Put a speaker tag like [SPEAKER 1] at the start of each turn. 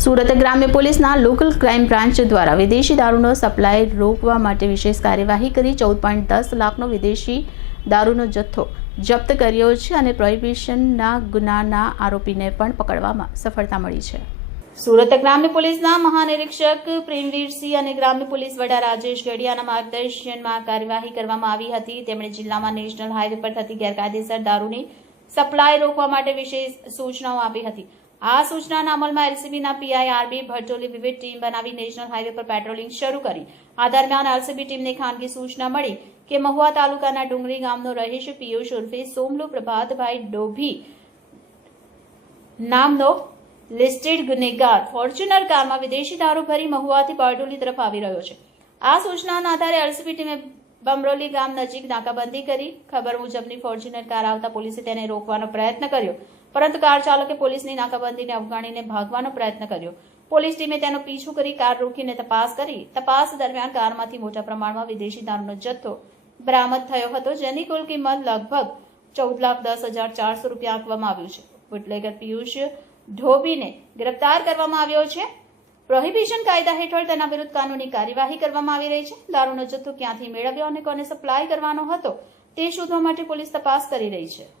[SPEAKER 1] સુરત ગ્રામ્ય પોલીસના local crime branch દ્વારા વિદેશી દારૂનો સપ્લાય રોકવા માટે વિશેષ કાર્યવાહી કરી ચૌદ પોઈન્ટ દસ લાખનો વિદેશી દારૂનો જથ્થો જપ્ત કર્યો છે અને પ્રોહિબિશનના ગુનાના આરોપીને પણ પકડવામાં સફળતા મળી છે. સુરત ગ્રામ્ય પોલીસના મહાનિરીક્ષક પ્રેમવીરસિંહ અને ગ્રામ્ય પોલીસ વડા રાજેશ ગઢિયાના માર્ગદર્શનમાં કાર્યવાહી કરવામાં આવી હતી. તેમણે જિલ્લામાં નેશનલ હાઈવે પર થતી ગેરકાયદેસર દારૂની સપ્લાય રોકવા માટે વિશેષ સૂચનાઓ આપી હતી. આ સૂચનાના અમલમાં એલસીબીના પીઆઈ આરબી ભટ્ટોલી વિવિધ ટીમ બનાવી નેશનલ હાઈવે પર પેટ્રોલિંગ શરૂ કરી. આ દરમિયાન એલસીબી ટીમને ખાનગી સૂચના મળી કે મહુવા તાલુકાના ડુંગરી ગામનો રહીશ પિયુષ ઉર્ફે સોમલુ પ્રભાતભાઈ ડોભી નામનો લિસ્ટેડ ગુનેગાર ફોર્ચ્યુનર કારમાં વિદેશી દારૂ ભરી મહુવાથી બારડોલી તરફ આવી રહ્યો છે. આ સૂચનાના આધારે એલસીબી ટીમે બમરોલી ગામ નજીક નાકાબંધી કરી. ખબર મુજબની ફોર્ચ્યુનર કાર આવતા પોલીસે તેને રોકવાનો પ્રયત્ન કર્યો. પરંતુ કાર ચાલકે પોલીસની નાકાબંધીને અવગણીને ભાગવાનો પ્રયત્ન કર્યો. પોલીસ ટીમે તેનો પીછો કરી કાર રોકીને તપાસ કરી. તપાસ દરમિયાન કારમાંથી મોટા પ્રમાણમાં વિદેશી દારૂનો જથ્થો બરામદ થયો હતો, જેની કુલ કિંમત લગભગ ચૌદ લાખ દસ હજાર ચારસો રૂપિયા આપવામાં આવ્યું છે. બુટલેગર પિયુષ ઢોબીને ગ્રેપ્તાર કરવામાં આવ્યો છે. પ્રોહિબિશન કાયદા હેઠળ તેના વિરુદ્ધ કાનૂની કાર્યવાહી કરવામાં આવી રહી છે. દારૂનો જથ્થો ક્યાંથી મેળવ્યો અને કોને સપ્લાય કરવાનો હતો તે શોધવા માટે પોલીસ તપાસ કરી રહી છે.